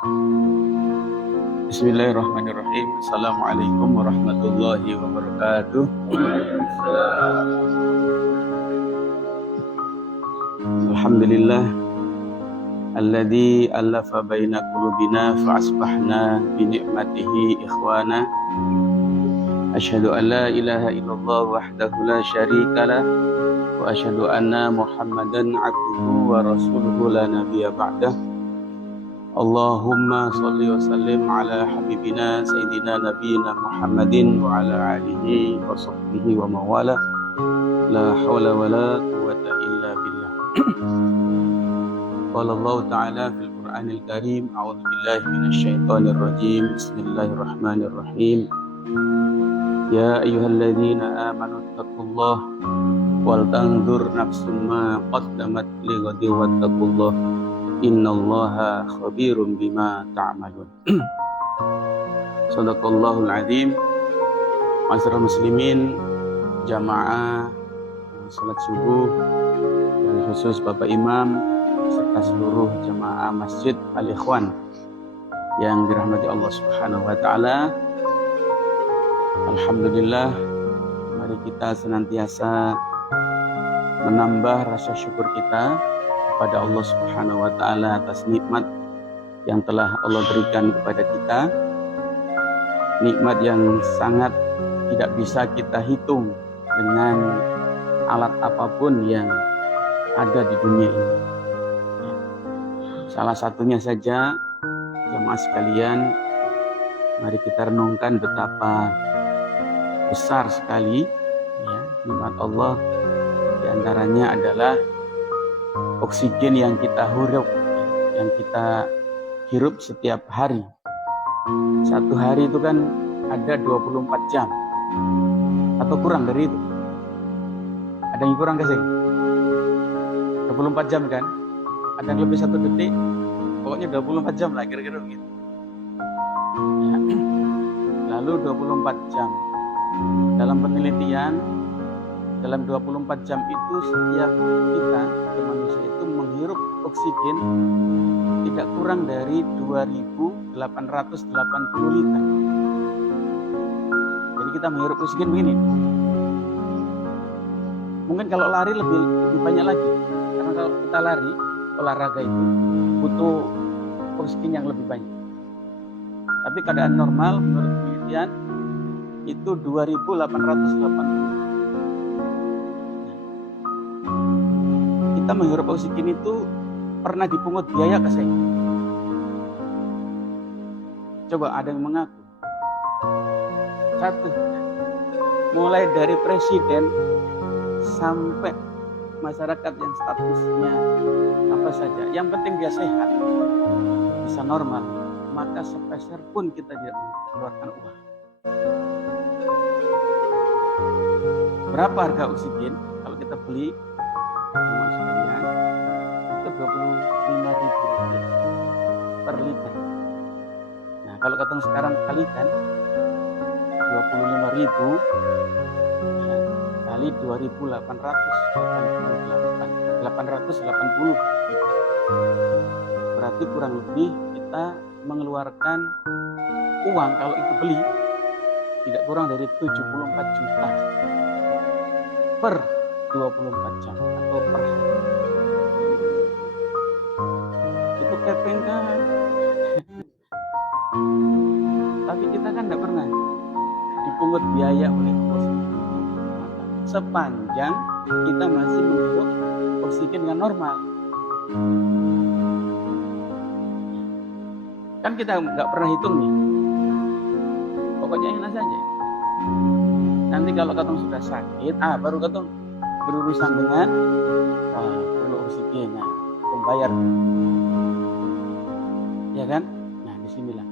Bismillahirrahmanirrahim. Assalamualaikum warahmatullahi wabarakatuh. Alhamdulillah alladzi allafa baina qulubina fa asbahna bi ni'matihi ikhwana. Asyhadu an la ilaha illallah wahdahu la syarika lah wa asyhadu anna Muhammadan abduhu wa rasuluhu la nabiyya ba'dah. Allahumma salli wa sallim ala habibina sayyidina nabiyina Muhammadin wa ala alihi wa sahbihi wa mawala. La hawla wa la quwwata illa billah. Qala Allah ta'ala fil Qur'anil Karim, a'udzu billahi minasy syaithanir rajim. Bismillahirrahmanirrahim. Ya ayyuhalladzina amanu taqullaha wal tanzur nafsum ma qaddamat lighadin wattaqullaha innallaha khabirum bima ta'malun. Shadaqallahul azim. Ma'asyiral muslimin, jamaah salat subuh, dan khusus Bapak Imam serta seluruh jamaah Masjid Al-Ikhwan yang dirahmati Allah Subhanahu wa taala. Alhamdulillah, mari kita senantiasa menambah rasa syukur kita kepada Allah Subhanahu wa taala atas nikmat yang telah Allah berikan kepada kita. Nikmat yang sangat tidak bisa kita hitung dengan alat apapun yang ada di dunia ini. Salah satunya saja, jemaah sekalian, mari kita renungkan betapa besar sekali nikmat Allah. Di antaranya adalah oksigen yang kita hirup setiap hari. Satu hari itu kan ada 24 jam atau kurang dari itu. Ada yang kurang kasih 24 jam kan? Ada yang lebih 1 detik. Pokoknya 24 jam lah kira-kira begitu ya. Lalu 24 jam, dalam penelitian, dalam 24 jam itu setiap kita manusia itu menghirup oksigen tidak kurang dari 2.880 liter. Jadi kita menghirup oksigen begini. Mungkin kalau lari lebih banyak lagi, karena kalau kita lari olahraga itu butuh oksigen yang lebih banyak. Tapi keadaan normal menurut penelitian itu 2.880. Kita menghirup oksigen itu pernah dipungut biaya ke saya? Coba ada yang mengaku? Satu, mulai dari presiden sampai masyarakat yang statusnya apa saja, yang penting dia sehat, bisa normal, maka sepeser pun kita tidak mengeluarkan uang. Berapa harga oksigen kalau kita beli? Sama sekalian itu 25.000 per liter. Nah, kalau ketemu sekarang kalikan 25.000 ya, kali 2.880 berarti kurang lebih kita mengeluarkan uang kalau itu beli tidak kurang dari 74 juta per 24 jam atau per hari. Itu kepeng kan? Tapi kita kan tidak pernah dipungut biaya oleh Allah. Sepanjang kita masih menghirup oksigen dengan normal. Kan kita nggak pernah hitung nih. Pokoknya enak saja. Nanti kalau katong sudah sakit, baru katong berurusan dengan perlu oksigen, pembayar, ya kan? Nah, bismillah.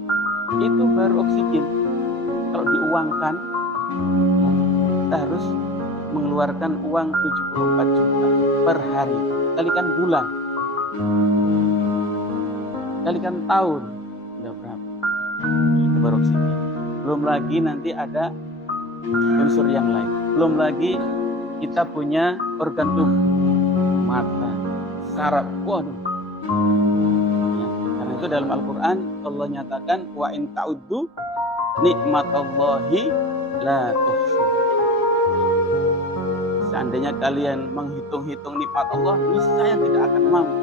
Itu baru oksigen. Kalau diuangkan, ya, kita harus mengeluarkan uang 74 juta per hari. Kalikan bulan, kalikan tahun, udah berapa? Itu baru oksigen. Belum lagi nanti ada unsur yang lain. Belum lagi kita punya organ tubuh, mata, saraf, waduh. Ya, karena itu dalam Al-Quran Allah nyatakan wa in ta'uddu nikmatallahi la tuhsuha. Seandainya kalian menghitung-hitung nikmat Allah, niscaya tidak akan mampu.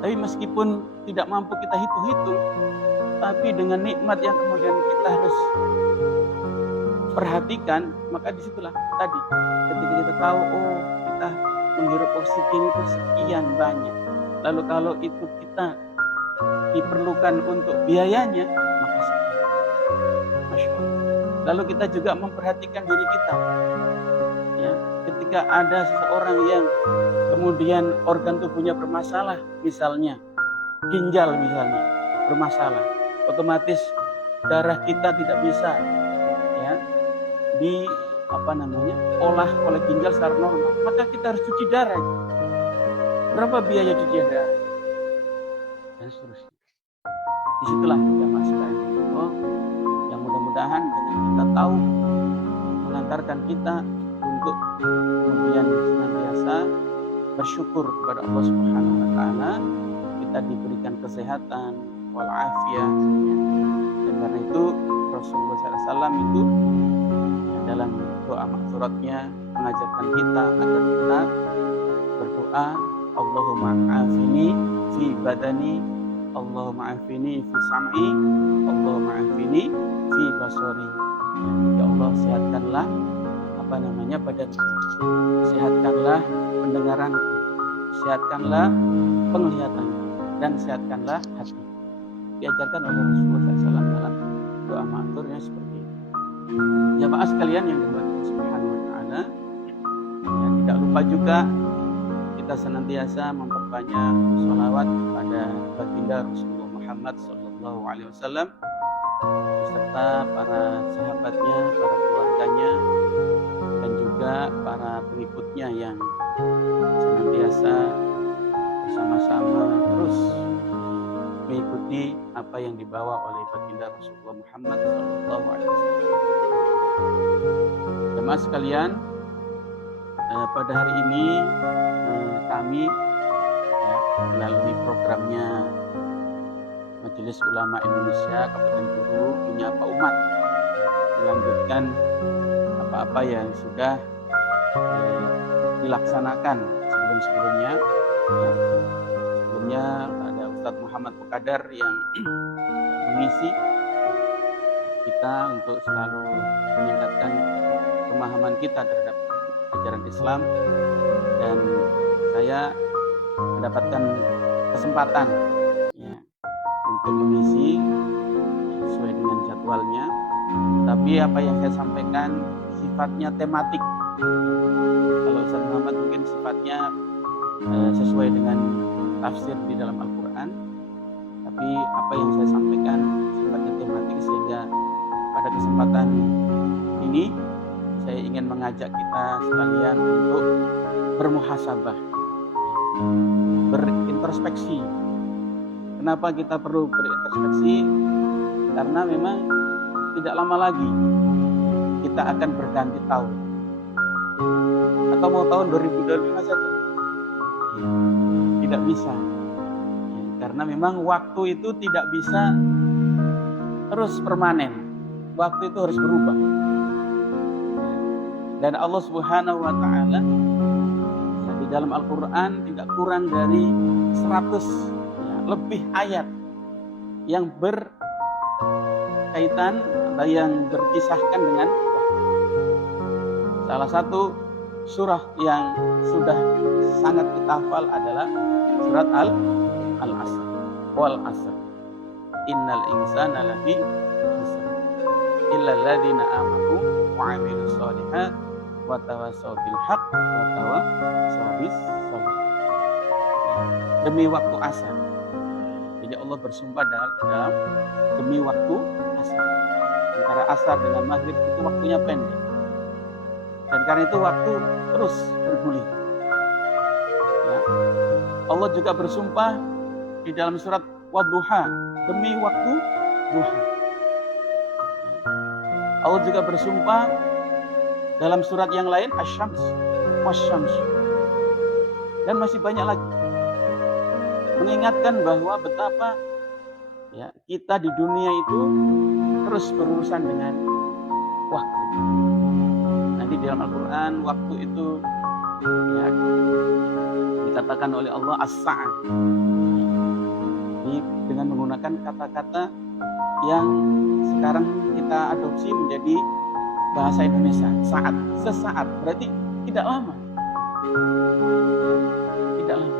Tapi meskipun tidak mampu kita hitung-hitung, tapi dengan nikmat yang kemudian kita harus perhatikan, maka disitulah tadi ketika kita tahu, oh kita menghirup oksigen itu sekian banyak, lalu kalau itu kita diperlukan untuk biayanya, maka sekian. Masya Allah. Lalu kita juga memperhatikan diri kita, ya, ketika ada seseorang yang kemudian organ tubuhnya bermasalah, misalnya ginjal misalnya bermasalah, otomatis darah kita tidak bisa ya olah oleh ginjal secara normal, maka kita harus cuci darah. Berapa biaya cucian darah dan seterusnya. Disitulah jamaah sekalian, yang mudah-mudahan dengan kita tahu mengantarkan kita untuk kemudian senantiasa bersyukur kepada Allah Subhanahu wa taala, kita diberikan kesehatan walafiat, dan karena itu Rasulullah SAW itu dalam doa maksuratnya mengajarkan kita agar kita berdoa, Allahumma afini fi badani, Allahumma afini fi sam'i, Allahumma afini fi basari. Ya Allah, sehatkanlah badan, sehatkanlah pendengaranku, sehatkanlah penglihatan, dan sehatkanlah hati. Diajarkan oleh Rasulullah SAW dalam doa maksurnya seperti itu. Jamaah sekalian yang dirahmati Allah Subhanahu wa taala, ya, tidak lupa juga kita senantiasa memperbanyak sholawat pada baginda Rasulullah Muhammad SAW beserta para sahabatnya, para keluarganya, dan juga para pengikutnya yang senantiasa bersama-sama terus mengikuti apa yang dibawa oleh baginda Rasulullah Muhammad SAW. Jemaah sekalian, pada hari ini kami melalui programnya Majelis Ulama Indonesia Kabupaten Guru menyapa umat, melanjutkan apa-apa yang sudah dilaksanakan sebelum-sebelumnya. Sebelumnya ada Ustadz Muhammad Muqaddar yang mengisi kita untuk selalu meningkatkan pemahaman kita terhadap ajaran Islam, dan saya mendapatkan kesempatan ya untuk mengisi sesuai dengan jadwalnya. Tapi apa yang saya sampaikan sifatnya tematik. Kalau Ustaz Muhammad mungkin sifatnya sesuai dengan tafsir di dalam Al-Quran, tapi apa yang saya sampaikan sifatnya tematik, sehingga pada kesempatan ini saya ingin mengajak kita sekalian untuk bermuhasabah, berintrospeksi. Kenapa kita perlu berintrospeksi? Karena memang tidak lama lagi kita akan berganti tahun, atau mau tahun 2025 saja tidak bisa, karena memang waktu itu tidak bisa terus permanen, waktu itu harus berubah. Dan Allah Subhanahu wa taala di dalam Al-Quran tidak kurang dari 100 lebih ayat yang berkaitan atau yang berkisahkan dengan salah satu surah yang sudah sangat kita hafal adalah surat Al-Asr. Wal Asr. Innal insana lafi khusr. Illa alladziina aamanu wa 'amilus shalihat wa tawassaw bil haqq wa tawassaw bis sabr. Demi waktu asar. Jadi Allah bersumpah dalam demi waktu asar. Antara asar dengan maghrib itu waktunya pendek. Dan karena itu waktu terus bergulir. Ya. Allah juga bersumpah di dalam surat Wadduha, demi waktu duha. Allah juga bersumpah dalam surat yang lain, Asy-Syams wasyams. Dan masih banyak lagi. mengingatkan bahwa betapa ya kita di dunia itu terus berurusan dengan waktu. Nanti di dalam Al-Quran waktu itu ya dikatakan oleh Allah as-sa'ah, dengan menggunakan kata-kata yang sekarang kita adopsi menjadi bahasa Indonesia, saat, sesaat, berarti tidak lama. Tidak lama.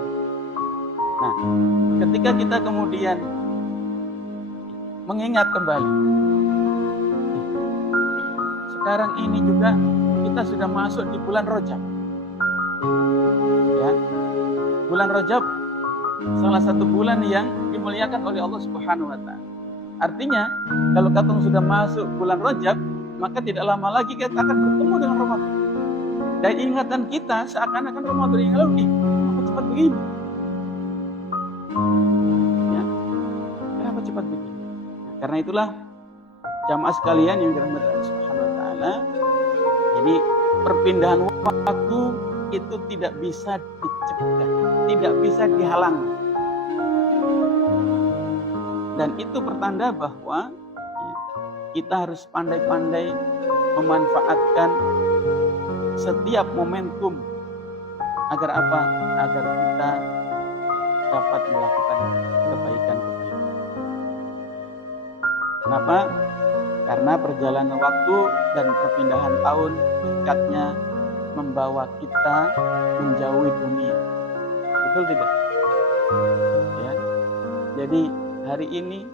Nah, ketika kita kemudian mengingat kembali, sekarang ini juga kita sudah masuk di bulan Rajab. Ya. Bulan Rajab salah satu bulan yang dimuliakan oleh Allah Subhanahu wa taala. Artinya, kalau kita sudah masuk bulan Rajab, maka tidak lama lagi kita akan bertemu dengan Ramadan. Dan ingatan kita seakan-akan Ramadan yang lalu, kenapa cepat begini? Ya, kenapa cepat begini? Nah, karena itulah jamaah sekalian yang dirahmati Allah Subhanahu wa taala, jadi perpindahan waktu itu tidak bisa dicegah, tidak bisa dihalangi. Dan itu pertanda bahwa kita harus pandai-pandai memanfaatkan setiap momentum agar apa? Agar kita dapat melakukan kebaikan-kebaikan. Kenapa? Karena perjalanan waktu dan perpindahan tahun dekatnya membawa kita menjauhi dunia. Betul tidak? Ya. Jadi hari ini,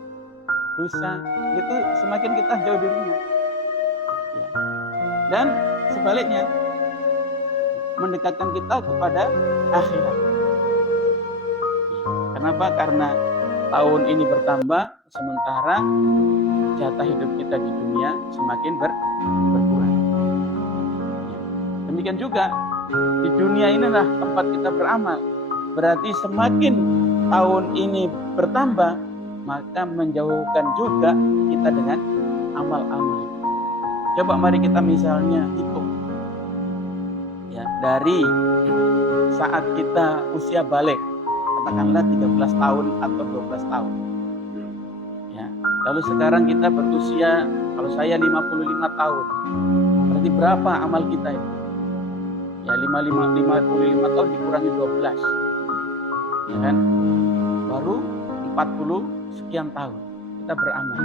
lusa, itu semakin kita jauh dari dunia. Ya. Dan sebaliknya, mendekatkan kita kepada akhirat. Kenapa? Karena tahun ini bertambah, sementara jatah hidup kita di dunia semakin berkurang. Ya. Demikian juga, di dunia inilah tempat kita beramal. Berarti semakin tahun ini bertambah, maka menjauhkan juga kita dengan amal-amal. Coba mari kita misalnya hitung. Ya, dari saat kita usia balik, katakanlah 13 tahun atau 12 tahun. Ya, lalu sekarang kita berusia, kalau saya 55 tahun. Berarti berapa amal kita itu? Ya, 55 tahun dikurangi 12. Ya kan? Baru 40 sekian tahun kita beramal.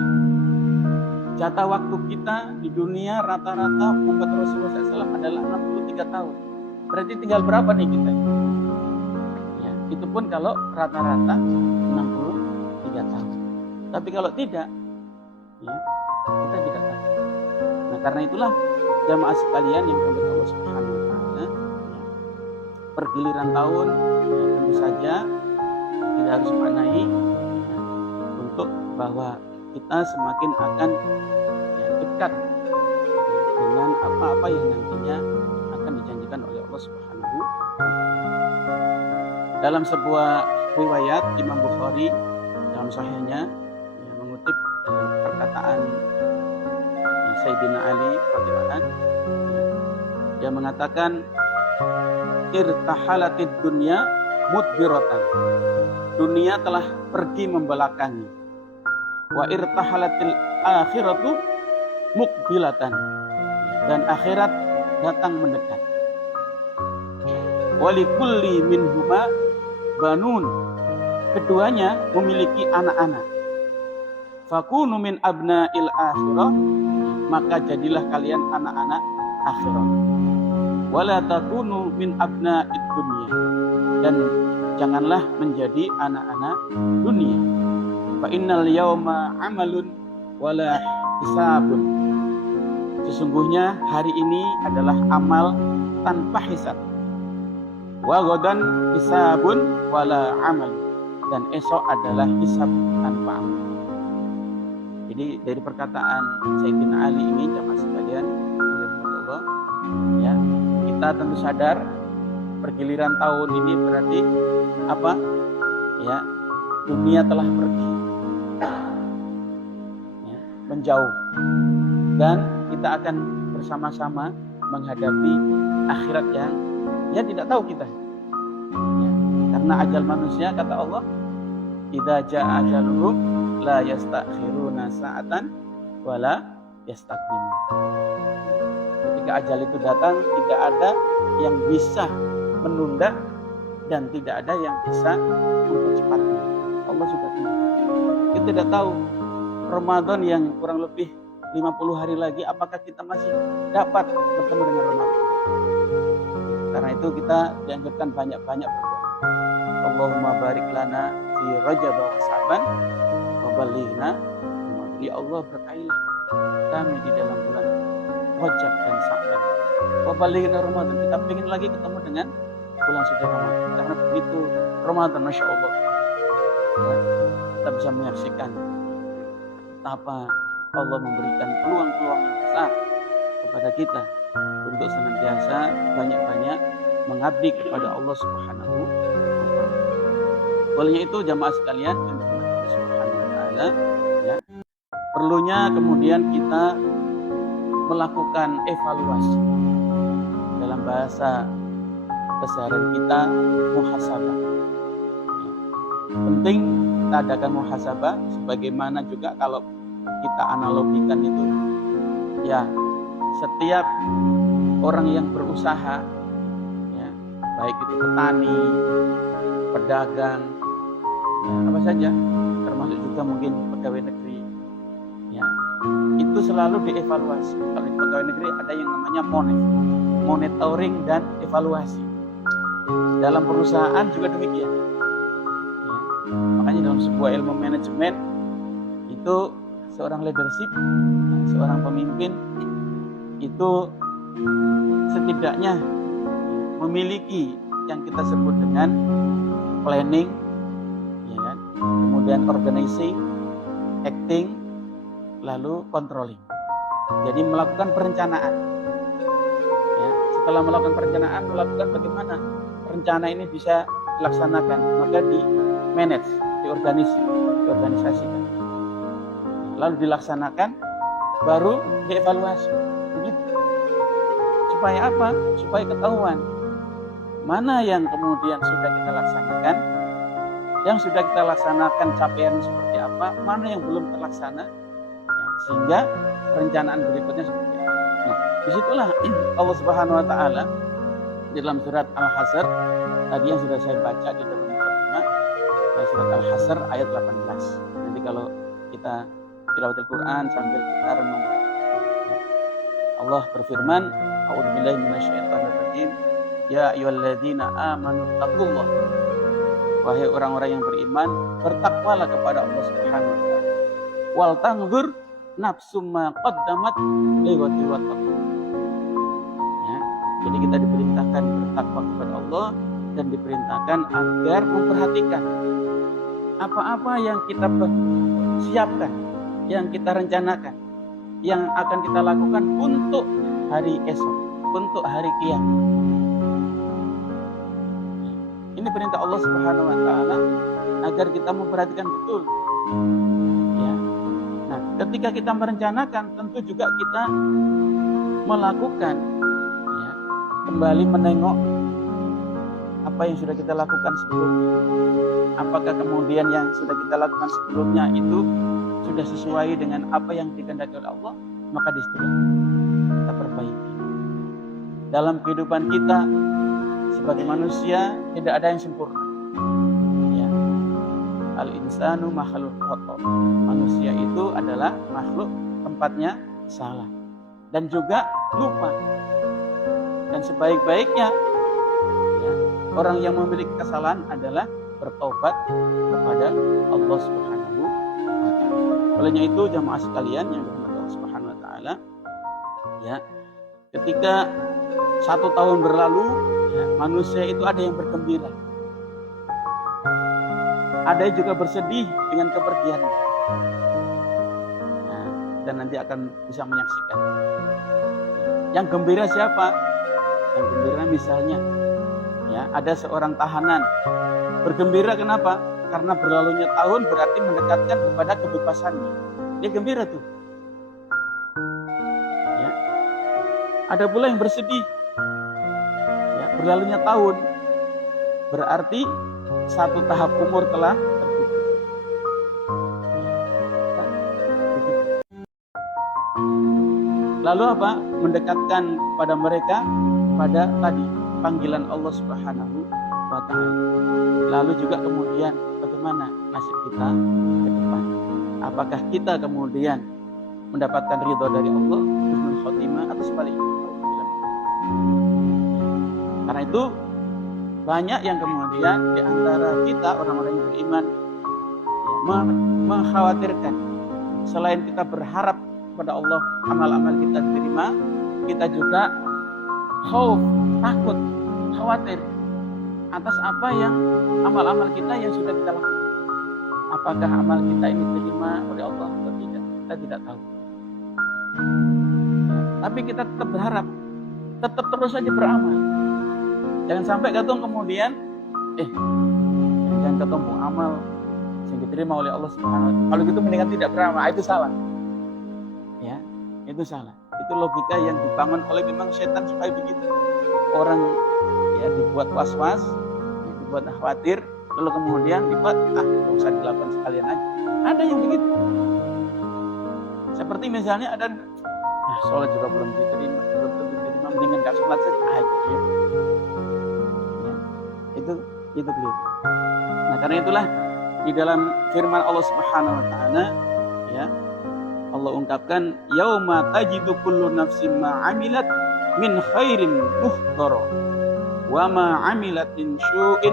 Jatah waktu kita di dunia rata-rata umat Rasulullah SAW adalah 63 tahun. Berarti tinggal berapa nih kita? Ya, itu pun kalau rata-rata 63 tahun. Tapi kalau tidak, ya, kita tidak tahu. Nah, karena itulah jamaah sekalian yang berkat Allah Subhanahu wa taala, ya, pergiliran tahun ya, tentu saja tidak harus maknai ya, untuk bahwa kita semakin akan ya, dekat dengan apa-apa yang nantinya akan dijanjikan oleh Allah Subhanahu wa taala. Dalam sebuah riwayat Imam Bukhari dalam sahihnya ya, mengutip perkataan Sayyidina Ali radhiyallahu anhu, dia mengatakan irtahalatid dunya mudbiratan. Dunia telah pergi membelakangi. Wa irtahalatil akhiratu muqbilatan. Dan akhirat datang mendekat. Walikulli minhuma banun. Keduanya memiliki anak-anak. Fakunu min abna'il akhirah, maka jadilah kalian anak-anak akhirat. Wala takunu min abna'id dunya, dan janganlah menjadi anak-anak dunia. Fa innal yauma amalun wala hisabun. Sesungguhnya hari ini adalah amal tanpa hisab. Wa ghadan hisabun wala amal, dan esok adalah hisab tanpa amal. Jadi dari perkataan Sayyidina Ali ini jamaah sekalian, Allah, ya, kita tentu sadar pergiliran tahun ini berarti apa? Ya, dunia telah pergi, ya, menjauh, dan kita akan bersama-sama menghadapi akhirat yang ya tidak tahu kita. Ya, karena ajal manusia kata Allah idza jaa ajaluhum la yastakhiruna sa'atan wala yastaqdimun. Ketika ajal itu datang, tidak ada yang bisa menunda dan tidak ada yang bisa mempercepatnya. Allah sudah tahu. Kita tidak tahu Ramadan yang kurang lebih 50 hari lagi, apakah kita masih dapat bertemu dengan Ramadan. Karena itu kita dianjurkan banyak-banyak berdoa. Allahumma barik lana fi Rajab wa Sya'ban wa ballighna. Ya Allah, berkailah kami di dalam bulan Rajab dan Sya'ban. Wa ballighna Ramadan. Kita ingin lagi ketemu dengan bulan suci Ramadan. Karena begitu Ramadan, Masya Allah, ya, kita bisa menyaksikan betapa Allah memberikan peluang-peluang yang besar kepada kita untuk senantiasa banyak-banyak mengabdi kepada Allah Subhanahu wa Ta'ala. Oleh itu jamaah sekalian yang dirahmati Allah Subhanahu wa Ta'ala, ya, perlunya kemudian kita melakukan evaluasi. Dalam bahasa keseharian kita, muhasabah. Penting kita adakan muhasabah, sebagaimana juga kalau kita analogikan itu, ya, setiap orang yang berusaha, ya, baik itu petani, pedagang, ya, apa saja, termasuk juga mungkin pegawai negeri, ya, itu selalu dievaluasi. Kalau di pegawai negeri ada yang namanya monitoring dan evaluasi. Dalam perusahaan juga demikian, ya. Makanya dalam sebuah ilmu manajemen itu seorang leadership, seorang pemimpin itu setidaknya memiliki yang kita sebut dengan planning, ya kan? Kemudian organizing, acting, lalu controlling. Jadi melakukan perencanaan. Ya, setelah melakukan perencanaan, melakukan bagaimana rencana ini bisa dilaksanakan, maka di manage, diorganisasikan. Lalu dilaksanakan, baru dievaluasi. Begitu. Supaya apa? Supaya ketahuan mana yang kemudian sudah kita laksanakan, yang sudah kita laksanakan capaian seperti apa, mana yang belum terlaksana, ya, sehingga perencanaan berikutnya seperti apa. Nah, disitulah Allah Subhanahu Wa Taala di dalam surat Al-Hasr tadi yang sudah saya baca di dalam mukadimah, surat Al-Hasr ayat 18. Nanti kalau kita tilawatil Quran sambil kita renungkan. Allah berfirman, A'udzubillahi minasyaitonirrajim. Ya ayyuhalladzina amanu taqullah. Wahai orang-orang yang beriman, bertakwalah kepada Allah Subhanahu wa taala. Wal tanzur nafsum ma qaddamat liwati wattaqu. Ya, jadi kita diperintahkan bertakwa kepada Allah dan diperintahkan agar memperhatikan apa-apa yang kita siapkan, yang kita rencanakan, yang akan kita lakukan untuk hari esok, untuk hari kiamat. Ini perintah Allah Subhanahu wa taala agar kita memperhatikan betul. Ya. Nah, ketika kita merencanakan, tentu juga kita melakukan, ya, kembali menengok apa yang sudah kita lakukan sebelumnya. Apakah kemudian yang sudah kita lakukan sebelumnya itu sudah sesuai dengan apa yang dikehendaki oleh Allah, maka disitulah kita perbaiki. Dalam kehidupan kita sebagai manusia tidak ada yang sempurna. Ya. Al-insanu makhluk khata'. Manusia itu adalah makhluk tempatnya salah dan juga lupa. Dan sebaik-baiknya, ya, orang yang memiliki kesalahan adalah bertobat kepada Allah Subhanahu wa taala. Olehnya itu jamaah sekalian yang dirahmati Allah Subhanahu wa taala, ya, ketika 1 tahun berlalu, ya, manusia itu ada yang bergembira, ada yang juga bersedih dengan kepergiannya. Nah, dan nanti akan bisa menyaksikan. Yang gembira siapa? Yang gembira misalnya, ya, ada seorang tahanan bergembira. Kenapa? Karena berlalunya tahun berarti mendekatkan kepada kebebasannya. Dia gembira tuh. Ya. Ada pula yang bersedih. Ya, berlalunya tahun berarti 1 tahap umur telah tertutup. Lalu apa? Mendekatkan pada mereka pada tadi panggilan Allah Subhanahu wa taala. Lalu juga kemudian bagaimana nasib kita ke depan? Apakah kita kemudian mendapatkan ridho dari Allah, husnul khotimah, atau sebaliknya? Karena itu banyak yang kemudian di antara kita orang-orang yang beriman mengkhawatirkan, selain kita berharap kepada Allah amal-amal kita diterima, kita juga takut, khawatir atas apa yang amal-amal kita yang sudah kita lakukan. Apakah amal kita ini diterima oleh Allah atau tidak? Kita tidak tahu. Tapi kita tetap berharap, tetap terus saja beramal. Jangan sampai katong kemudian jangan katong mau amal yang diterima oleh Allah Subhanahu wa taala. Kalau gitu mendingan tidak beramal, itu salah. Ya, itu salah. Itu logika yang dibangun oleh memang setan supaya begitu. Orang ya dibuat was-was, dibuat khawatir, lalu kemudian dibuat nggak usah dilakukan sekalian aja. Ada yang begitu. Seperti misalnya ada sholat juga belum diterima, mendingan nggak sholat saja aja. Itu keliru. Nah, karena itulah di dalam firman Allah Subhanahu wa taala ya, Allah ungkapkan yauma tajidu kullu nafsin ma 'amilat min khairin muhdara wa ma 'amilat min syu'in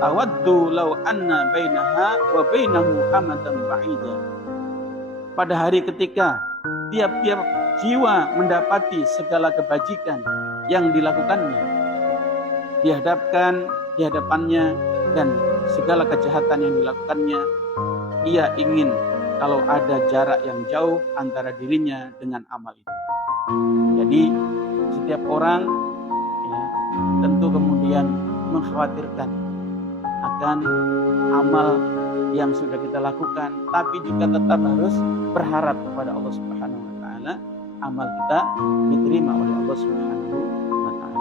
tawaddu law anna bainaha wa bainahu amadan ba'ida. Pada hari ketika tiap-tiap jiwa mendapati segala kebajikan yang dilakukannya, di hadapannya dan segala kejahatan yang dilakukannya, ia ingin kalau ada jarak yang jauh antara dirinya dengan amal itu. Jadi setiap orang ya, tentu kemudian mengkhawatirkan akan amal yang sudah kita lakukan, tapi juga tetap harus berharap kepada Allah Subhanahu wa taala amal kita diterima oleh Allah Subhanahu wa taala.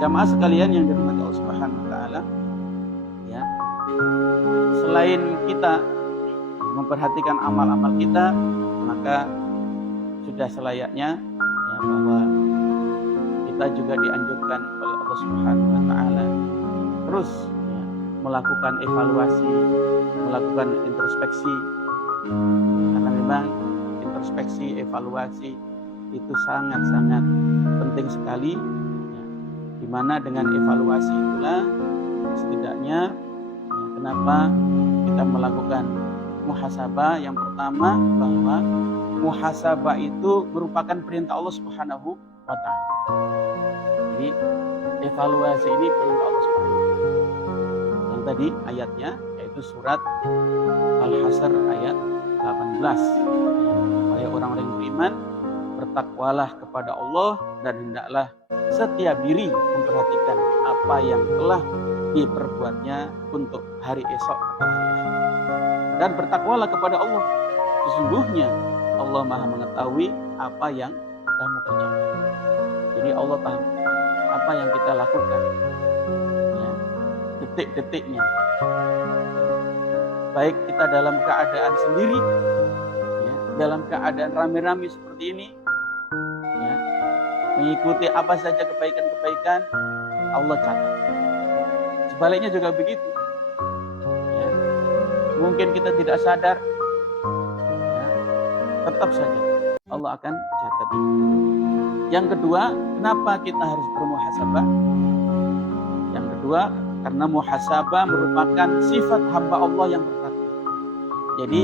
Jamaah sekalian yang dirahmati Allah Subhanahu wa taala, ya. Selain kita memperhatikan amal-amal kita, maka sudah selayaknya ya, bahwa kita juga dianjurkan oleh Allah Subhanahu wa taala terus ya, melakukan evaluasi, melakukan introspeksi. Karena memang introspeksi, evaluasi itu sangat-sangat penting sekali ya, di mana dengan evaluasi itulah setidaknya ya, kenapa kita melakukan muhasabah. Yang pertama, bahwa muhasabah itu merupakan perintah Allah Subhanahu wa taala. Jadi evaluasi ini perintah Allah Subhanahu wa taala. Yang tadi ayatnya yaitu surat Al-Hasr ayat 18. Wahai orang-orang yang beriman, bertakwalah kepada Allah dan hendaklah setiap diri memperhatikan apa yang telah diperbuatnya untuk hari esok atau hari esok. Dan bertakwalah kepada Allah. Sesungguhnya Allah Maha mengetahui apa yang kamu kerjakan. Jadi Allah tahu apa yang kita lakukan, ya, detik-detiknya. Baik kita dalam keadaan sendiri, ya, dalam keadaan rame-rame seperti ini, ya, mengikuti apa saja kebaikan-kebaikan, Allah catat. Sebaliknya juga begitu. Ya, mungkin kita tidak sadar, ya, tetap saja Allah akan catat itu. Yang kedua, kenapa kita harus bermuhasabah? Yang kedua, karena muhasabah merupakan sifat hamba Allah yang bertakwa. Jadi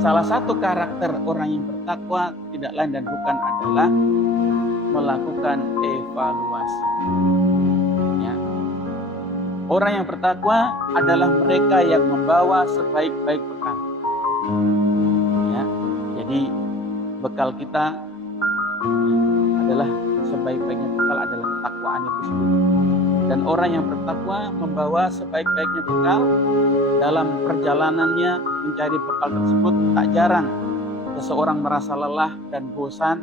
salah satu karakter orang yang bertakwa tidak lain dan bukan adalah melakukan evaluasi. Ya. Orang yang bertakwa adalah mereka yang membawa sebaik-baik bekal. Ya. Jadi bekal kita adalah sebaik-baiknya bekal adalah ketakwaan itu sendiri. Dan orang yang bertakwa membawa sebaik-baiknya bekal dalam perjalanannya mencari bekal tersebut. Tak jarang seseorang merasa lelah dan bosan.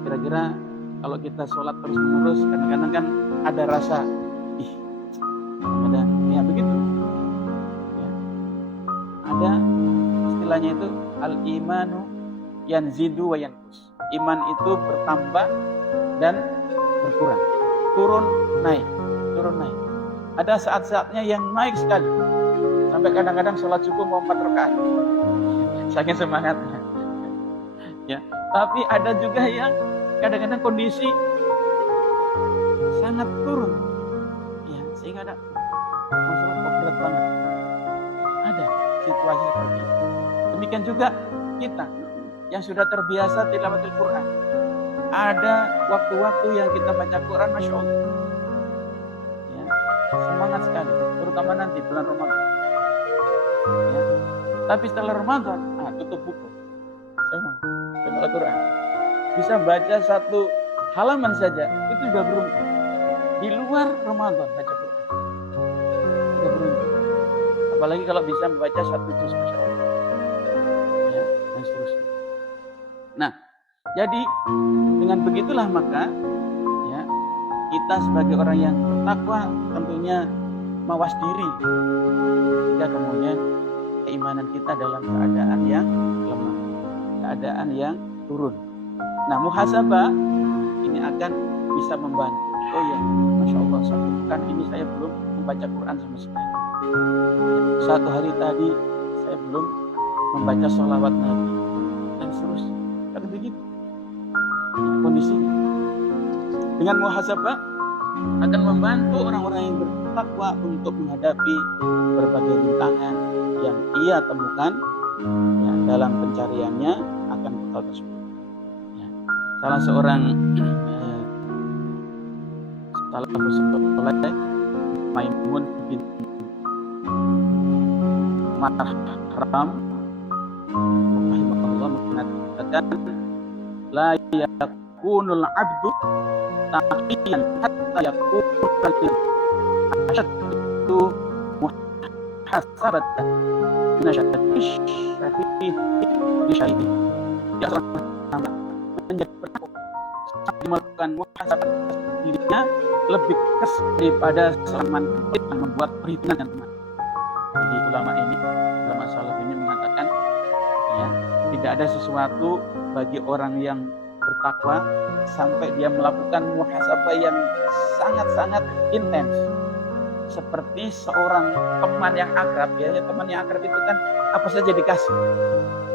Kira-kira kalau kita sholat terus-menerus, kadang-kadang kan ada rasa, ya begitu. Ya. Ada istilahnya itu al-imanu yanzidu wa yanqus. Iman itu bertambah dan berkurang. Turun naik. Ada saat-saatnya yang naik sekali. Sampai kadang-kadang sholat subuh mau 4 rakaat. Saking semangatnya. Ya, tapi ada juga yang kadang-kadang kondisi sangat turun. Ya, sehingga ada sholat kok berat banget. Ada situasi seperti itu. Demikian juga kita yang sudah terbiasa tilawatil Quran. Ada waktu-waktu yang kita baca Quran, Masya Allah. Ya, semangat sekali, terutama nanti bulan Ramadan. Ya. Tapi setelah Ramadan, tutup buku. Sama, baca Al-Quran. Bisa baca 1 halaman saja, itu sudah beruntung. Di luar Ramadan baca Quran. Sudah beruntung. Apalagi kalau bisa membaca 1 juz, Masya Allah. Ya, dan seterusnya. Nah, jadi dengan begitulah maka ya, kita sebagai orang yang bertakwa tentunya mawas diri jika kemudian keimanan kita dalam keadaan yang lemah, keadaan yang turun. Nah, muhasabah ini akan bisa membantu. Oh ya, Masya Allah, kan ini saya belum membaca Quran sama sekali. 1 hari tadi saya belum membaca sholawat Nabi dan seterusnya. Kan begitu kondisinya. Dengan muhasabah akan membantu orang-orang yang bertakwa untuk menghadapi berbagai rintangan yang ia temukan ya, dalam pencariannya akan bekal tersebut. Ya. Salah seorang salafus saleh Maimun bin Marham rahimahullah mengatakan, la yakunul abdu taqiyan hatta yakunul asyaddu muhasabatan nasyatish syafi'i bisyai'i. Ya, seorang menjadi bertakwa melakukan muhasabah dirinya lebih kes daripada selaman yang membuat perhitungan yang teman. Jadi ulama salaf ini mengatakan ya, tidak ada sesuatu bagi orang yang bertakwa sampai dia melakukan muhasabah yang sangat-sangat intens. Seperti seorang teman yang akrab, ya teman yang akrab itu kan apa saja dikasih.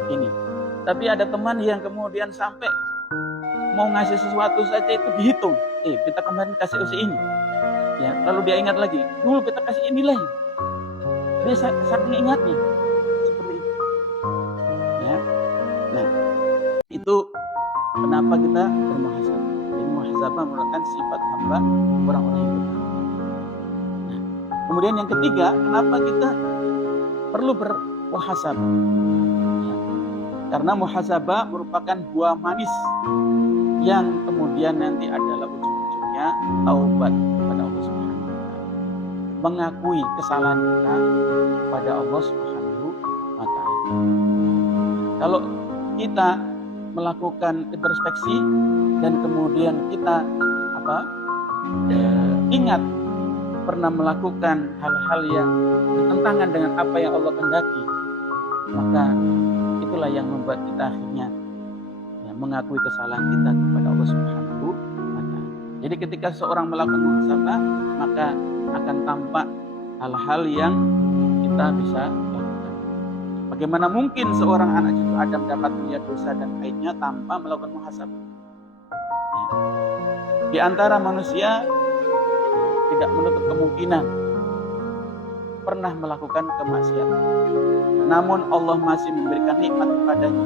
Ini. Tapi ada teman yang kemudian sampai mau ngasih sesuatu saja itu dihitung. Kita kemarin kasih ini. Ya, lalu dia ingat lagi, dulu kita kasih ini lagi. Dia saking ingatnya. Seperti itu. Ya. Nah, itu kenapa kita bermuhasabah. Jadi muhasabah merupakan sifat hamba orang-orang yang bertakwa. Nah, kemudian yang ketiga, kenapa kita perlu bermuhasabah? Ya. Karena muhasabah merupakan buah manis yang kemudian nanti adalah ujung-ujungnya taubat kepada Allah Subhanahu wa taala. Mengakui kesalahan kita kepada Allah Subhanahu wa taala. Kalau kita melakukan introspeksi dan kemudian kita ingat pernah melakukan hal-hal yang bertentangan dengan apa yang Allah kehendaki, maka itulah yang membuat kita akhirnya mengakui kesalahan kita kepada Allah Subhanahu wa taala. Jadi ketika seorang melakukan muhasabah, maka akan tampak hal-hal yang kita bisa lakukan. Bagaimana mungkin seorang anak cucu Adam dapat melihat dosa dan aibnya tanpa melakukan muhasabah? Di antara manusia tidak menutup kemungkinan pernah melakukan kemaksiatan. Namun Allah masih memberikan nikmat kepadanya.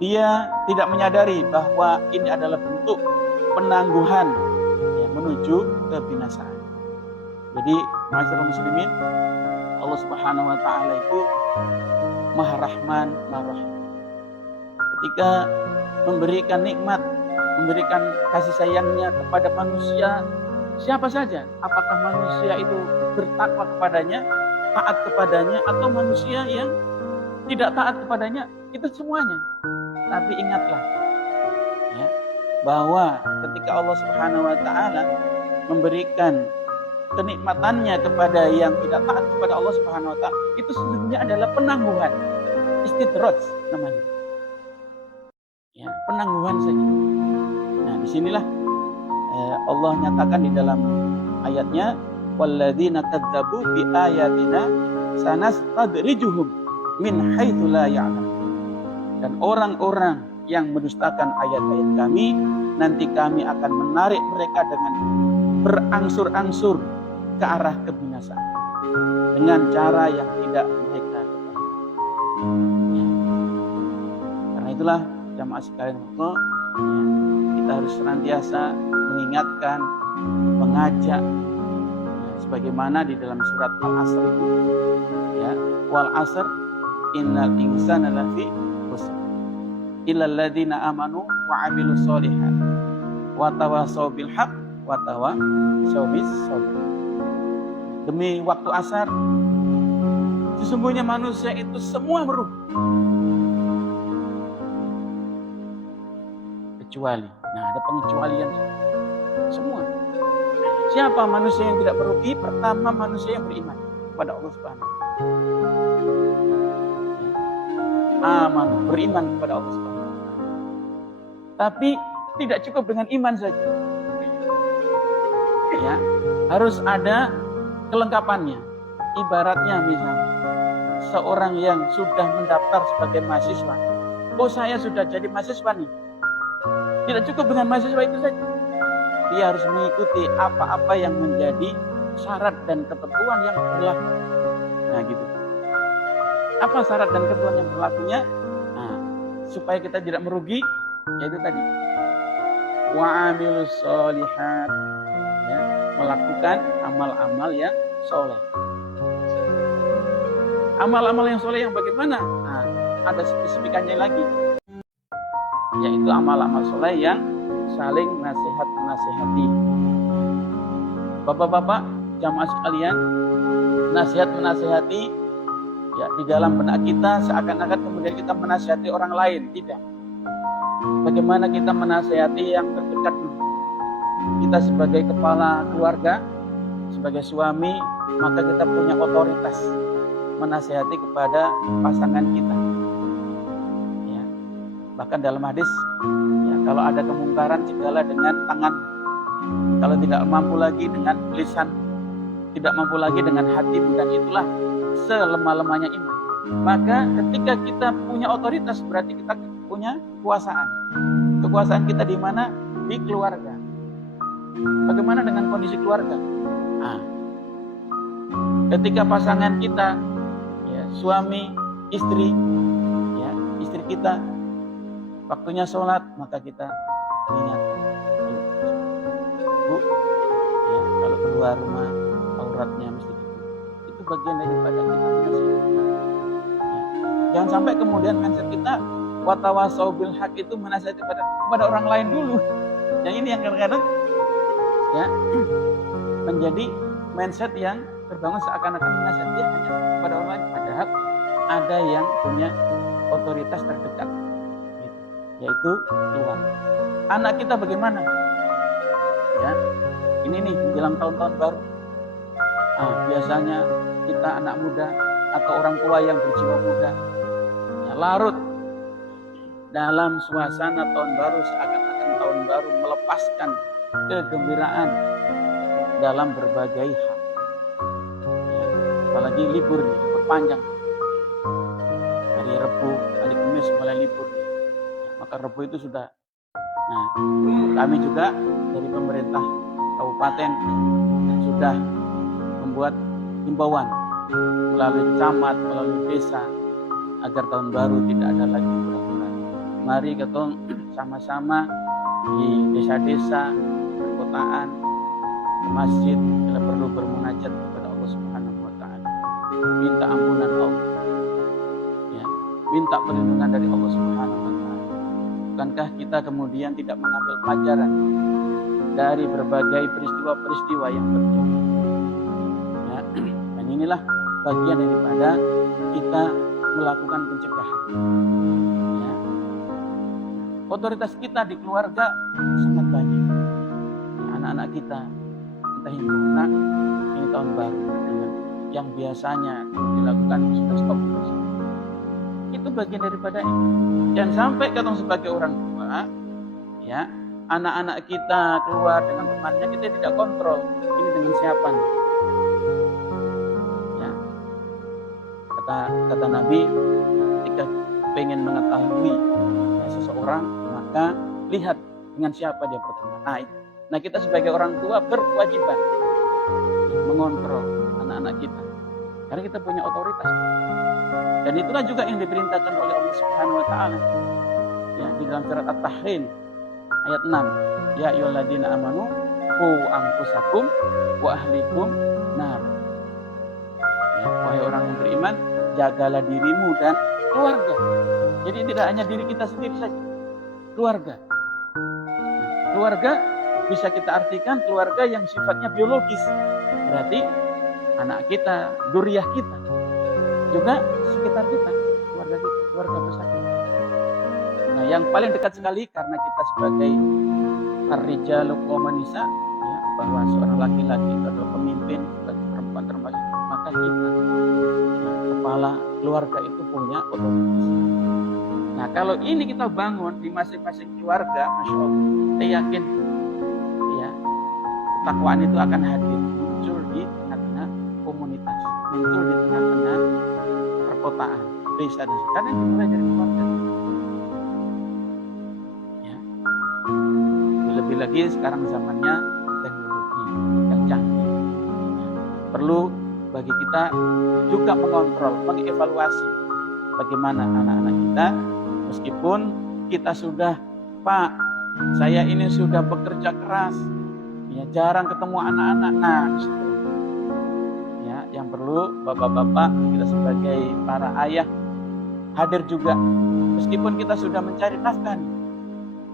Dia tidak menyadari bahwa ini adalah bentuk penangguhan menuju kebinasaan. Jadi, ma'asyiral muslimin, Allah Subhanahu wa taala itu Maha Rahman, Maha Rahim. Ketika memberikan nikmat, memberikan kasih sayangnya kepada manusia, siapa saja, apakah manusia itu bertakwa kepadanya, taat kepadanya, atau manusia yang tidak taat kepadanya, itu semuanya. Tapi ingatlah ya, bahwa ketika Allah Subhanahu wa taala memberikan kenikmatannya kepada yang tidak taat kepada Allah Subhanahu wa taala, itu sesungguhnya adalah penangguhan. istidraj namanya. Ya, penangguhan saja. Nah, disinilah Allah nyatakan di dalam ayatnya, walladzina kadzdzabu bi ayatina sanastadrijuhum min haitsu la ya'lamun. Dan orang-orang yang mendustakan ayat-ayat kami, nanti kami akan menarik mereka dengan berangsur-angsur ke arah kebinasaan dengan cara yang tidak mereka ketahui. Ya. Karena itulah jamaah sekalian Allah, ya, kita harus senantiasa mengingatkan, mengajak, ya, sebagaimana di dalam surat Al-Asr itu, ya, wal asr innal insana lafi khusr illal ladzina amanu wa 'amilus sholihat wa tawassaw bil haqq wa tawassaw bis sabr. Demi waktu asar, sesungguhnya manusia itu semua merugi, kecuali, nah ada pengecualian semua. Siapa manusia yang tidak merugi? Pertama, manusia yang beriman kepada Allah Subhanahu wa taala. Aman, beriman kepada Allah Subhanahu wa taala. Tapi tidak cukup dengan iman saja. Ya, harus ada kelengkapannya. Ibaratnya misalnya seorang yang sudah mendaftar sebagai mahasiswa. Oh, saya sudah jadi mahasiswa nih. Tidak cukup dengan mahasiswa itu saja. Dia harus mengikuti apa-apa yang menjadi syarat dan ketentuan yang berlaku. Nah, gitu. Apa syarat dan ketentuan yang berlakunya? Nah, supaya kita tidak merugi, yaitu tadi wa 'amilus sholihat, ya, melakukan amal-amal yang soleh. Amal-amal yang soleh yang bagaimana? Nah, ada spesifikannya lagi, yaitu amal-amal soleh yang saling nasihat-menasihati. Bapak-bapak, jamaah sekalian, nasihat-menasihati, ya, di dalam benak kita seakan-akan kemudian kita menasihati orang lain. Tidak. Bagaimana kita menasihati yang terdekat dulu. Kita sebagai kepala keluarga, sebagai suami, maka kita punya otoritas menasihati kepada pasangan kita. Ya. Bahkan dalam hadis, ya, kalau ada kemungkaran cegahlah dengan tangan. Kalau tidak mampu lagi dengan lisan, tidak mampu lagi dengan hati, dan itulah selemah-lemahnya iman. Maka ketika kita punya otoritas, berarti kita punya kekuasaan. Kekuasaan kita di mana? Di keluarga. Bagaimana dengan kondisi keluarga? Nah, ketika pasangan kita, ya, suami, istri, ya, istri kita, waktunya sholat, maka kita ingat, Bu, ya, kalau keluar rumah auratnya mesti itu bagian daripada kita menasihati. Ya. Jangan sampai kemudian mindset kita watawasau bil haq itu menasihati kepada orang lain dulu. Yang ini yang kadang-kadang, ya, menjadi mindset yang terbangun seakan-akan menasihati hanya kepada orang lain, padahal ada yang punya otoritas terdekat, gitu, yaitu keluarga. Anak kita bagaimana? Ya, ini nih menjelang tahun-tahun baru. Biasanya kita anak muda atau orang tua yang berjiwa muda, ya, larut dalam suasana tahun baru, seakan-akan tahun baru melepaskan kegembiraan dalam berbagai hal. Ya, apalagi libur panjang. Dari Rabu, hari Kamis mulai libur. Ya, maka Rabu itu sudah. Nah, kami juga dari pemerintah kabupaten sudah membuat himbauan melalui camat, melalui desa, agar tahun baru tidak ada lagi liburan. Mari kita sama-sama di desa-desa, perkotaan, ke masjid, bila perlu bermunajat kepada Allah Subhanahu wa taala. Minta ampunan Allah. Ya, minta perlindungan dari Allah Subhanahu wa taala. Bukankah kita kemudian tidak mengambil pelajaran dari berbagai peristiwa-peristiwa yang terjadi? Ya, dan inilah bagian daripada kita melakukan pencegahan. Ya. Otoritas kita di keluarga sangat banyak. Ya, anak-anak kita kita himbau, nah, ini tahun baru, yang biasanya dilakukan sudah stop terus. Itu bagian daripada ini. Jangan sampai kita sebagai orang tua, ya, anak-anak kita keluar dengan temannya, kita tidak kontrol ini dengan siapa nih. Ya. Kata Nabi, ketika pengen mengetahui ya, seseorang, maka lihat dengan siapa dia berteman. Nah, kita sebagai orang tua berkewajiban mengontrol anak-anak kita, karena kita punya otoritas. Dan itulah juga yang diperintahkan oleh Allah Subhanahu wa taala. Ya, di dalam surat At-Tahrim ayat 6. Ya ayyuhalladzina amanu qu anfusakum wa ahlikum nar. Ya, wahai orang yang beriman, jagalah dirimu dan keluarga. Jadi tidak hanya diri kita sendiri saja. Keluarga. Nah, keluarga bisa kita artikan keluarga yang sifatnya biologis. Berarti anak kita, dzurriyyah kita. Juga sekitar kita, keluarga besar kita. Nah, yang paling dekat sekali karena kita sebagai ar-rijalu qawwamun nisa, ya, bahwa seorang laki-laki itu adalah pemimpin bagi perempuan termasuk, maka kita, ya, kepala keluarga itu punya otoritas. Nah, kalau ini kita bangun di masing-masing keluarga, masya Allah, saya yakin, ya, ketakwaan itu akan hadir, muncul di tengah-tengah komunitas, muncul di tengah-tengah perkotaan, desa dan karena dimulai dari keluarga. Ya. Lebih lagi sekarang zamannya teknologi yang canggih. Ya. Perlu bagi kita juga mengontrol, mengevaluasi bagaimana anak-anak kita, meskipun kita sudah, Pak, saya ini sudah bekerja keras, ya, jarang ketemu anak-anak. Nah, disitu yang perlu bapak-bapak, kita sebagai para ayah hadir juga, meskipun kita sudah mencari nafkah,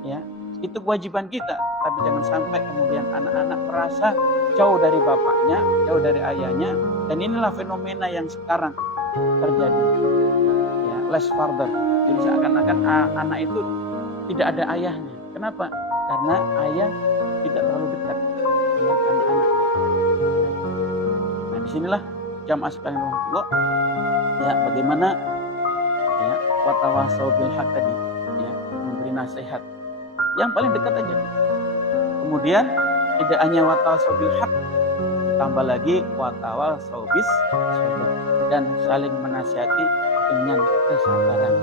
ya, itu kewajiban kita, tapi jangan sampai kemudian anak-anak merasa jauh dari bapaknya, jauh dari ayahnya. Dan inilah fenomena yang sekarang terjadi, ya, less father. Jadi seakan-akan anak itu tidak ada ayahnya. Kenapa? Karena ayah tidak terlalu dekat dengan anak-anak. Disinilah jamaah sekalian Allah, ya, bagaimana, ya, watawasau bil haq tadi, ya, memberi nasihat yang paling dekat aja. Kemudian tidak hanya watawasau bil haq, tambah lagi watawasau bis sabr, dan saling menasihati dengan kesabaran,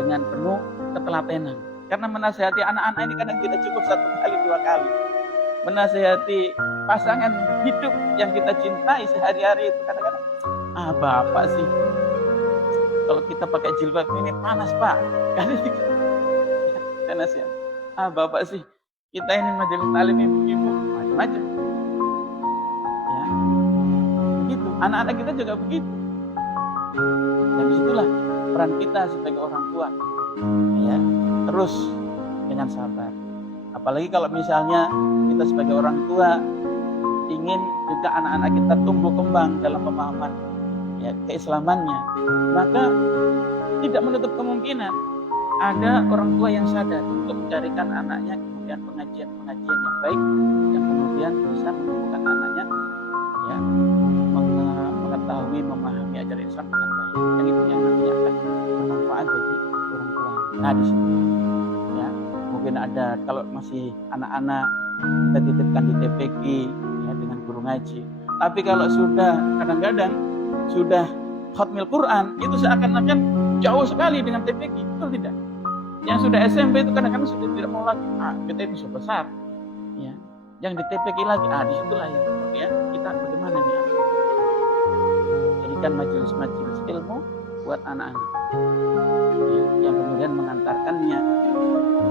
dengan penuh ketelatenan. Karena menasihati anak-anak ini kadang tidak cukup 1 kali 2 kali. Menasihati pasangan hidup yang kita cintai sehari-hari itu kadang-kadang, bapak sih, kalau kita pakai jilbab ini panas, Pak. Kan ini kita nasihat. Bapak sih, kita ini majelis taklim ibu-ibu, macam-macam. Ya. Begitu, anak-anak kita juga begitu. Dan disitulah peran kita sebagai orang tua. Ya, terus dengan sabar. Apalagi kalau misalnya kita sebagai orang tua ingin juga anak-anak kita tumbuh kembang dalam pemahaman, ya, keislamannya, maka tidak menutup kemungkinan ada orang tua yang sadar untuk mencarikan anaknya kemudian pengajian-pengajian yang baik, yang kemudian bisa menemukan anaknya, ya, mengetahui, memahami ajaran Islam dengan baik. Yang itu yang nantinya akan bermanfaat bagi orang tua. Nah, di sini, ya, mungkin ada kalau masih anak-anak kita titipkan di TPQ, ya, dengan guru ngaji. Tapi kalau sudah kadang-kadang sudah khatmil Quran, itu seakan-akan jauh sekali dengan TPQ, betul tidak? Yang sudah SMP itu kadang-kadang sudah tidak mau lagi. Kita ini sudah besar, ya. Yang di TPQ lagi, disitulah yang kemudian kita bagaimana nih? Jadikan majelis-majelis ilmu buat anak-anak, ya, yang kemudian mengantarkannya,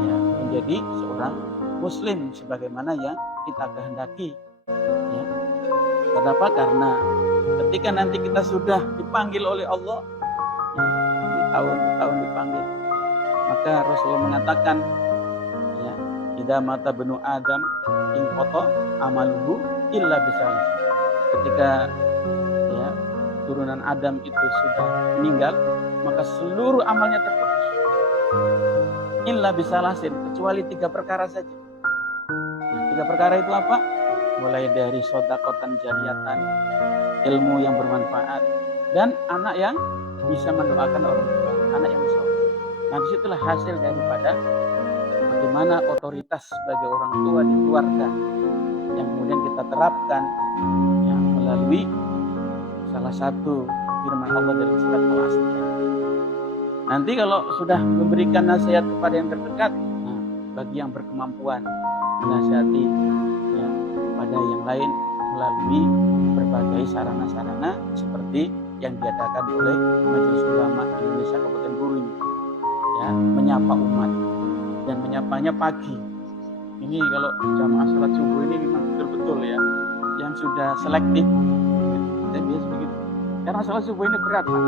ya, menjadi seorang Muslim sebagaimana yang kita kehendaki. Ya. Kenapa? Karena ketika nanti kita sudah dipanggil oleh Allah, ya, di tahun dipanggil, maka Rasulullah mengatakan, ya, idza mata benu Adam in qata amaluhu illa bisalis. Ketika, ya, turunan Adam itu sudah meninggal, maka seluruh amalnya terputus. Illa bisalasin, kecuali 3 perkara saja. 3 perkara itu apa? Mulai dari shadaqatan jariyatan, ilmu yang bermanfaat, dan anak yang bisa mendoakan orang tua. anak yang soleh. Nah disitulah hasil daripada bagaimana otoritas sebagai orang tua di keluarga yang kemudian kita terapkan ya, melalui salah satu firman Allah dari surat Al-Asr. Nanti kalau sudah memberikan nasihat kepada yang terdekat, nah, bagi yang berkemampuan menasihati ya, pada yang lain melalui berbagai sarana-sarana seperti yang diadakan oleh Majelis Ulama Indonesia Kabupaten Buru ini, ya, menyapa umat dan menyapanya pagi. Ini kalau jamaah sholat subuh ini memang betul-betul ya, yang sudah selektif. Dan biasa begitu. Karena sholat subuh ini berat, Pak.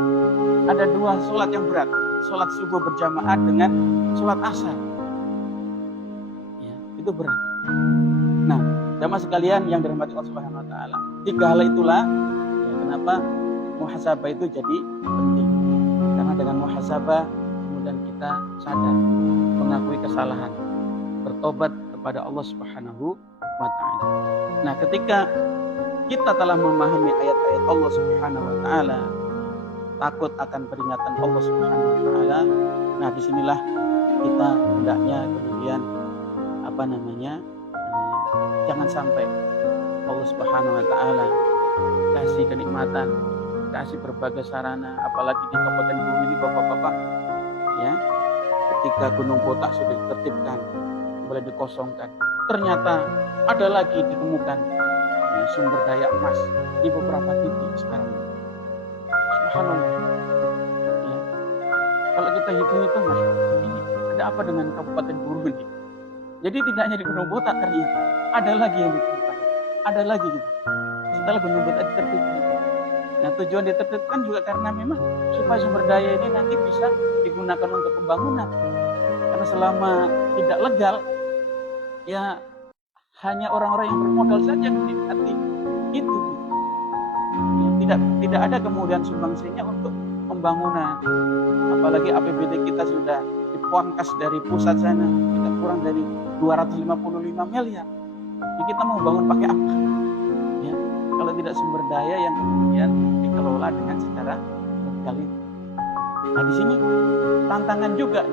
Ada dua sholat yang berat, sholat subuh berjamaah dengan sholat asar. Ya, itu berat. Nah, jamaah sekalian yang dirahmati Allah Subhanahu Wa Taala, tiga hal itulah ya, kenapa muhasabah itu jadi penting. Karena dengan muhasabah kemudian kita sadar, mengakui kesalahan, bertobat kepada Allah Subhanahu wa Ta'ala. Nah, ketika kita telah memahami ayat-ayat Allah Subhanahu wa Ta'ala, takut akan peringatan Allah Subhanahu wa Ta'ala, nah disinilah kita hendaknya kemudian jangan sampai Allah Subhanahu wa Ta'ala kasih kenikmatan, kasih berbagai sarana, apalagi di Kabupaten Buru ini Bapak-bapak ya, ketika Gunung Botak sudah ditertibkan, boleh dikosongkan, ternyata ada lagi ditemukan ya, sumber daya emas di beberapa titik sekarang. Subhanallah ya. Kalau kita hitung-hitung, Masya Allah, ini ada apa dengan Kabupaten Buru ini? Jadi tidak hanya di Gunung Botak, ternyata ada lagi yang ditemukan, ada lagi gitu. Setelah Gunung Botak ditertibkan, nah tujuan ditertibkan juga karena memang supaya sumber daya ini nanti bisa digunakan untuk pembangunan. Karena selama tidak legal, ya hanya orang-orang yang bermodal saja yang menikmati itu. Ya, tidak ada kemudian sumbangsinya untuk pembangunan. Apalagi APBD kita sudah dipangkas dari pusat sana, tidak kurang dari 255 miliar. Ya, kita mau bangun pakai apa? Ya, kalau tidak sumber daya yang kemudian dikelola dengan secara legal itu. Nah di sini tantangan juga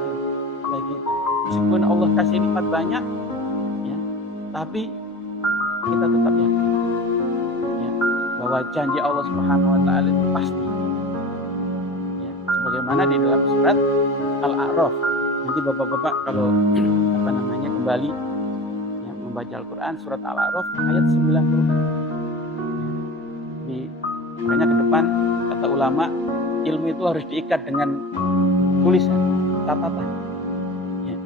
bagi kita. Meskipun Allah kasih nikmat banyak, ya, tapi kita tetap yakin ya, bahwa janji Allah Subhanahu Wa Taala itu pasti. Ya, sebagaimana di dalam surat Al-A'raf. Nanti bapak-bapak kalau kembali ya, membaca Al-Quran surat Al-A'raf ayat 90. Makanya ke depan kata ulama, ilmu itu harus diikat dengan tulisan, catatan. Ya.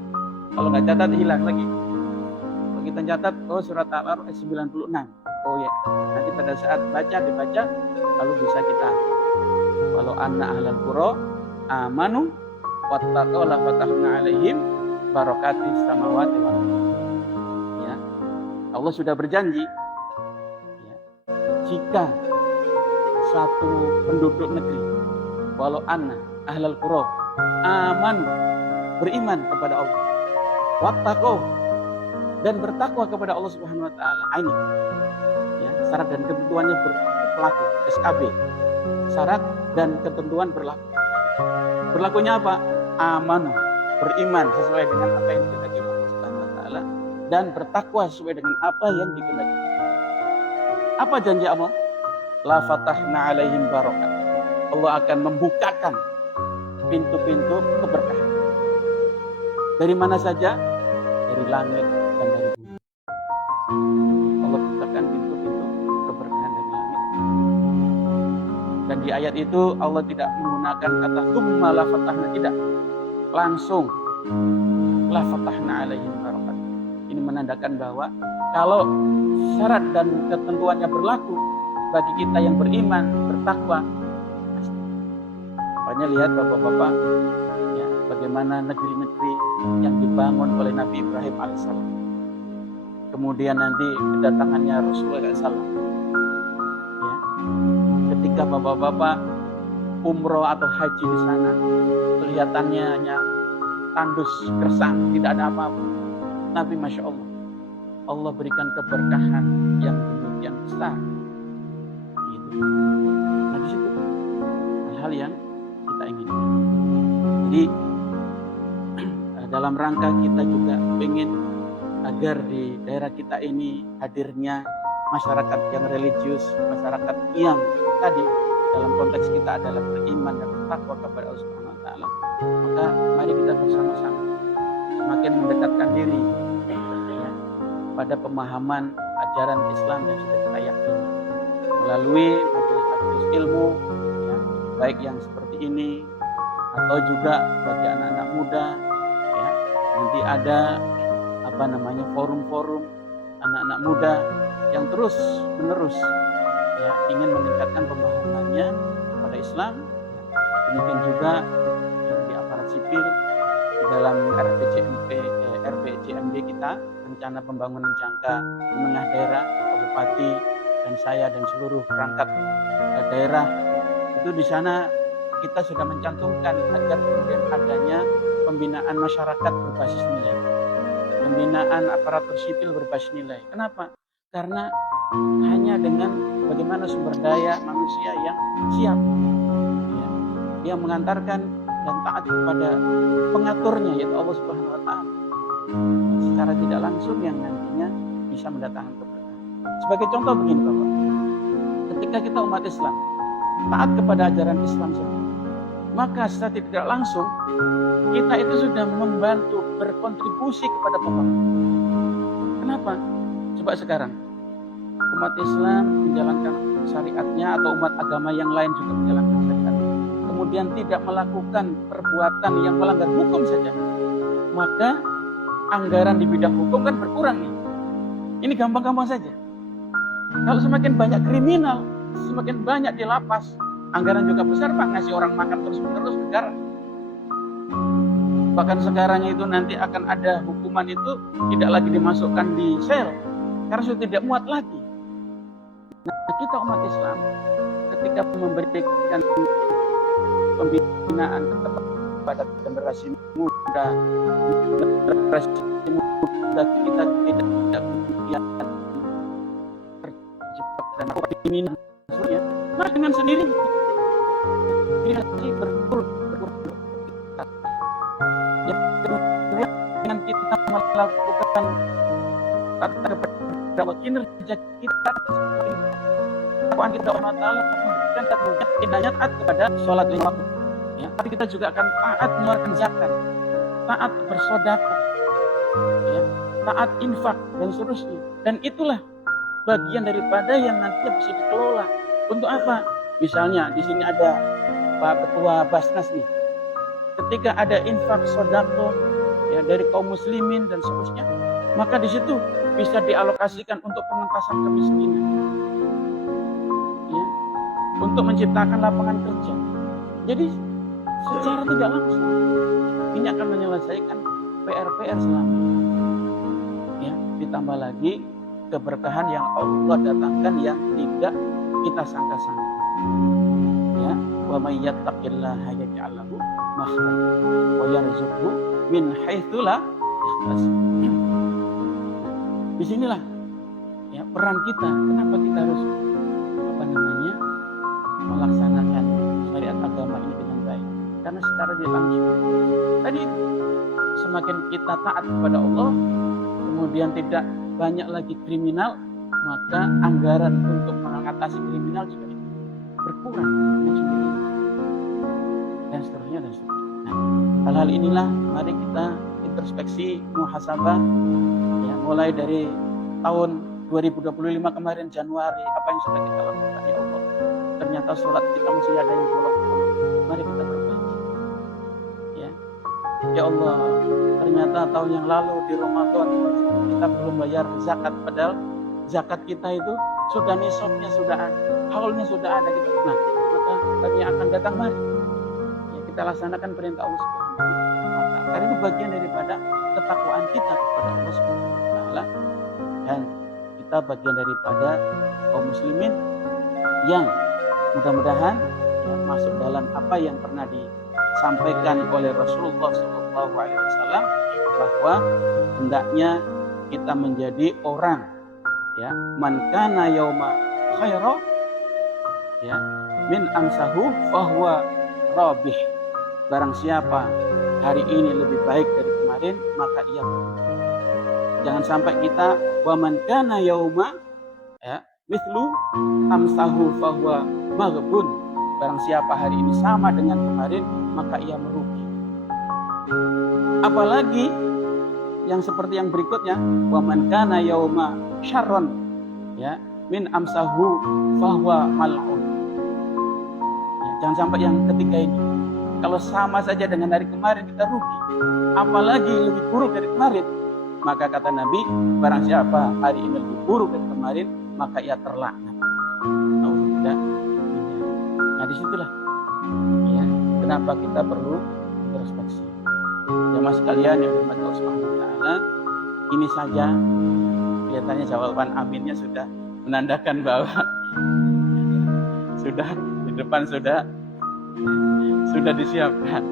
Kalau nggak catat hilang lagi. Kalau kita catat, surat Al-A'raf ayat 96. Oh ya, nanti pada saat dibaca, lalu bisa kita. Walau anna ahlal qura amanu wattaqaw la fatahna alaihim barakatis samawati wal ardh. Ya. Allah sudah berjanji ya, jika satu penduduk negeri, walau anna ahlal qura aman, beriman kepada Allah, wattaqaw, dan bertakwa kepada Allah Subhanahu wa Ta'ala. Ini ya, syarat dan ketentuannya berlaku, SKB, syarat dan ketentuan berlaku. Berlakunya apa? Aman, beriman sesuai dengan apa yang dikehendaki Allah Subhanahu wa Ta'ala, dan bertakwa sesuai dengan apa yang dikehendaki. Apa janji Allah? La fatahna alaihim barakat. Allah akan membukakan pintu-pintu keberkahan. Dari mana saja? Dari langit dan dari bumi. Allah bukakan pintu-pintu keberkahan dari langit. Dan di ayat itu Allah tidak menggunakan kata tsumma la fatahna, tidak. Langsung la fatahna alaihim barakat. Ini menandakan bahwa kalau syarat dan ketentuannya berlaku bagi kita yang beriman, bertakwa, pasti. Makanya lihat bapak-bapak ya, bagaimana negeri-negeri yang dibangun oleh Nabi Ibrahim alaihissalam. Kemudian nanti kedatangannya Rasulullah SAW. Ya, ketika bapak-bapak umroh atau haji di sana, kelihatannya hanya tandus gersang, tidak ada apa-apa. Tapi Masya Allah, Allah berikan keberkahan yang demikian besar. Gitu. Nah di situ hal-hal yang kita inginkan. dalam rangka kita juga ingin agar di daerah kita ini hadirnya masyarakat yang religius, masyarakat yang tadi dalam konteks kita adalah beriman dan bertakwa kepada Allah Subhanahu wa taala. Maka mari kita bersama-sama semakin mendekatkan diri pada pemahaman ajaran Islam yang sudah kita yakini melalui majelis-majelis ilmu ya, baik yang seperti ini atau juga bagi anak-anak muda ya, nanti ada forum-forum anak-anak muda yang terus menerus ya ingin meningkatkan pemahamannya pada Islam. Demikian juga di aparat sipil di dalam RPJMD kita, rencana pembangunan jangka menengah daerah, Bupati dan saya dan seluruh perangkat daerah itu di sana kita sudah mencantumkan agar kemudian adanya pembinaan masyarakat berbasis nilai, pembinaan aparatur sipil berbasis nilai. Kenapa? Karena hanya dengan bagaimana sumber daya manusia yang siap, ya, yang mengantarkan dan taat kepada pengaturnya yaitu Allah Subhanahu wa taala, secara tidak langsung yang nantinya bisa mendatangkan keberkahan. Sebagai contoh begini Bapak, ketika kita umat Islam taat kepada ajaran Islam sendiri, maka secara tidak langsung kita itu sudah membantu berkontribusi kepada pembangunan. Kenapa? Coba sekarang umat Islam menjalankan syariatnya atau umat agama yang lain juga menjalankan syariat, kemudian tidak melakukan perbuatan yang melanggar hukum saja, maka anggaran di bidang hukum kan berkurang nih. Ini gampang-gampang saja. Kalau semakin banyak kriminal, semakin banyak di lapas, anggaran juga besar Pak, ngasih orang makan terus-menerus negara. Bahkan sekarang itu nanti akan ada hukuman itu tidak lagi dimasukkan di sel karena sudah tidak muat lagi. Nah, kita umat Islam ketika memberikan pembinaan kepada generasi muda kita tidak kemudian terjebak dan kriminal, maka dengan sendiri berkurang. Yang kedua, dengan kita melakukan tata kepada kinerja kita, takwaan kita Allah Taala memberikan kita taat kepada sholat lima waktu. Ya, tapi kita juga akan taat mengeluarkan zakat, taat bersedekah, ya, taat infak dan seterusnya. Dan itulah bagian daripada yang nantinya bisa dikelola. Untuk apa? Misalnya di sini ada Pak Ketua Basnas nih. Ketika ada infak sedekah ya dari kaum muslimin dan seterusnya, maka di situ bisa dialokasikan untuk pengentasan kemiskinan. Ya, untuk menciptakan lapangan kerja. Jadi secara tidak langsung ini akan menyelesaikan PR-PR selama ini. Ya, ditambah lagi keberkahan yang Allah datangkan yang tidak kita sangka-sangka. Ya, wa may yattaqillaha yaj'al lahu makhraja wa yarzuqhu min haitsu la yahtasib. Disinilah ya peran kita. Kenapa kita harus melaksanakan syariat agama ini dengan baik? Karena secara tidak langsung tadi semakin kita taat kepada Allah, kemudian tidak banyak lagi kriminal, maka anggaran untuk mengatasi kriminal juga berkurang dan seterusnya dan seterusnya. Nah, hal-hal inilah mari kita introspeksi, muhasabah ya, mulai dari tahun 2025 kemarin Januari, apa yang sudah kita lakukan ya Allah. Ternyata sholat kita masih ada yang bolong-bolong. Mari kita perbaiki. Ya Allah, ternyata tahun yang lalu di Ramadan kita belum bayar zakat, padahal zakat kita itu sudah nisabnya sudah ada, haulnya sudah ada gitu. Nah, maka tadi yang akan datang mari ya, kita laksanakan perintah Allah Subhanahu wa taala. Karena itu bagian daripada ketakwaan kita kepada Allah Subhanahu wa taala, dan kita bagian daripada kaum muslimin yang mudah-mudahan ya, masuk dalam apa yang pernah disampaikan oleh Rasulullah SAW, bahwa hendaknya kita menjadi orang ya man kana yauma khaira ya min amsahu fahuwa rabih. Barang siapa hari ini lebih baik dari kemarin, kemarin, maka ia berhenti. Jangan sampai kita wa man kana yauma ya mithlu amsahu fahuwa maghbun. Barang siapa hari ini sama dengan kemarin, maka ia merugi. Apalagi yang seperti yang berikutnya, wa man kana yauma syarron ya min amsahu fahuwa mal'un. Ya, jangan sampai yang ketiga ini. Kalau sama saja dengan hari kemarin kita rugi, apalagi lebih buruk dari kemarin. Maka kata Nabi, barang siapa hari ini lebih buruk dari kemarin, maka ia terlaknat. Nah disitulah ya, kenapa kita perlu introspeksi. Jamaah sekalian yang dirahmati Allah Subhanahu wa taala, ini saja kelihatannya jawaban aminnya sudah menandakan bahwa sudah di depan sudah disiapkan.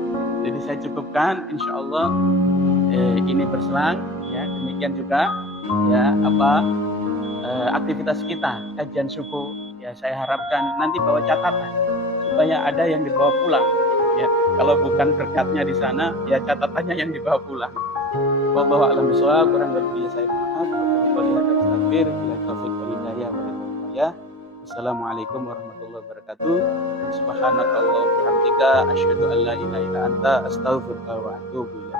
Jadi saya cukupkan, insya Allah ini berselang ya. Demikian juga ya aktivitas kita kajian subuh ya, saya harapkan nanti bawa catatan supaya ada yang dibawa pulang ya. Kalau bukan berkatnya di sana ya catatannya yang dibawa pulang. Wallahu a'lam bishawab. Kurang lebih saya maaf. Wassalamualaikum warahmatullahi wabarakatuh. Subhanakallahumma wa bihamdika asyhadu an la ilaha illa anta astaghfiruka wa atubu ilaik.